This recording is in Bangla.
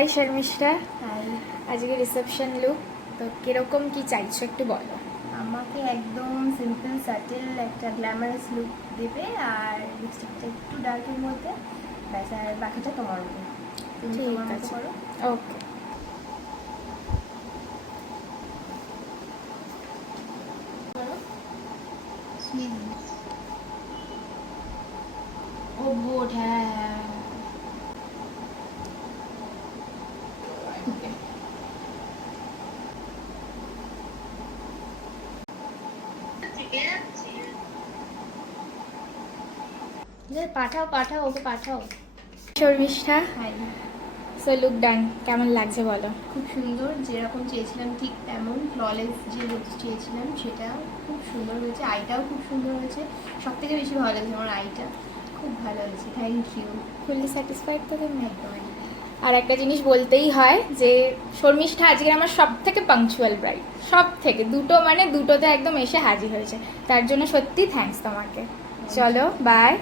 High Sharmishtha, hi. আজকে রিসেপশন লুক, তো কিরকম কি চাইছো একটু বলো। আমাকে একদম সিম্পল সাটেল একটা গ্ল্যামারাস লুক দেবে, আর লিপস্টিকটা একটু ডার্কের মধ্যে, ব্যাস। আর বাকিটা তোমার উপর, তুমি ঠিক তোমার মতো আছে, করো। ওকে। ও বোট, হ্যাঁ পাঠাও পাঠাও, ওকে পাঠাও। শর্মিষ্ঠা, হাই। সো লুক ডান, কেমন লাগছে বলো। খুব সুন্দর, যেরকম চেয়েছিলাম ঠিক তেমন, ফ্ললেস যে লুক চেয়েছিলাম সেটা খুব সুন্দর হয়েছে। আইটাও খুব সুন্দর হয়েছে, সব থেকে বেশি ভালো লাগছে আমার আইটা, খুব ভালো হয়েছে। Thank you. ফুললি স্যাটিসফাইড তো তুমি? একদম একদম। আর একটা জিনিস বলতেই হয় যে শর্মিষ্ঠা আজকে আমার সব থেকে পাংচুয়াল ব্রাইড, সব থেকে দুটো মানে দুটোতে একদম এসে হাজির হয়েছে, তার জন্য সত্যি থ্যাঙ্কস তোমাকে। চলো বাই।